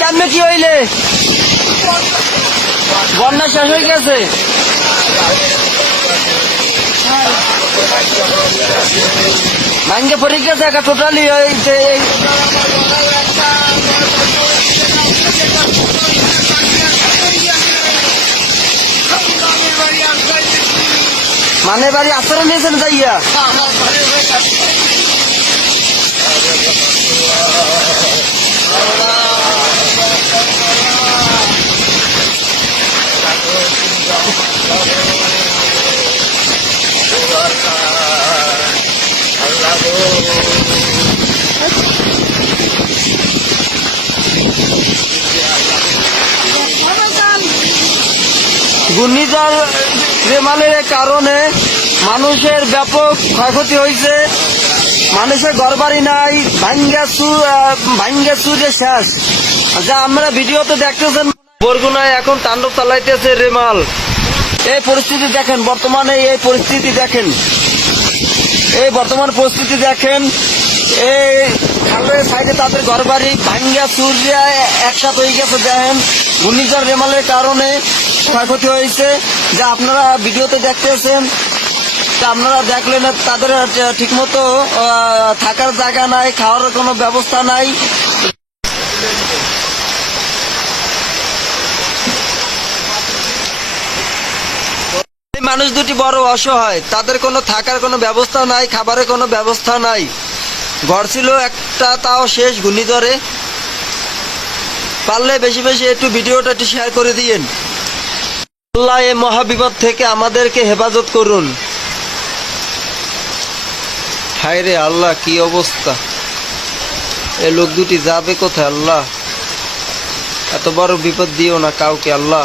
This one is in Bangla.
কেমনে কি হইলে বন্যা শেষ হয়ে গেছে? ভাঙ্গে পড়ে গেছে একটা টোটালি মানে বাড়ি আশ্রয় নিয়েছেন যাইয়া? ঘূর্ণিঝড় রেমালের কারণে মানুষের ব্যাপক ক্ষয়ক্ষতি হয়েছে। মানুষের ঘরবাড়ি নাই, ভাঙ্গা চুরে শেষ। যা আমরা ভিডিওতে দেখতেছেন, বরগুনায় এখন তাণ্ডব চালাইতেছে রেমাল। এই পরিস্থিতি দেখেন, বর্তমানে এই পরিস্থিতি দেখেন, এই বর্তমান পরিস্থিতি দেখেন। এই খালের সাইডে তাদের ঘরবাড়ি ভাঙ্গা চুরিয়া একসাথে হয়ে গেছে। দেখেন ঘূর্ণিঝড় রেমালের কারণে ক্ষয়ক্ষতি হয়েছে, যা আপনারা ভিডিওতে দেখতেছেন। আপনারা দেখলেন তাদের ঠিক মতো থাকার জায়গা নাই, খাওয়ার কোনো ব্যবস্থা নাই। মানুষ দুটি বড় অসহায়, তাদের কোনো থাকার কোনো ব্যবস্থা নাই, খাবারের কোনো ব্যবস্থা নাই। ঘর ছিল একটা, তাও শেষ ঘূর্ণিঝড়ে। পারলে বেশি বেশি একটু ভিডিওটা একটু শেয়ার করে দিয়েন। আল্লাহ এই মহাবিপদ থেকে আমাদেরকে হেফাজত করুন। হায় রে আল্লাহ, কি অবস্থা! এই লোক দুটি যাবে কোথায়? আল্লাহ, এত বড় বিপদ দিও না কাউকে আল্লাহ।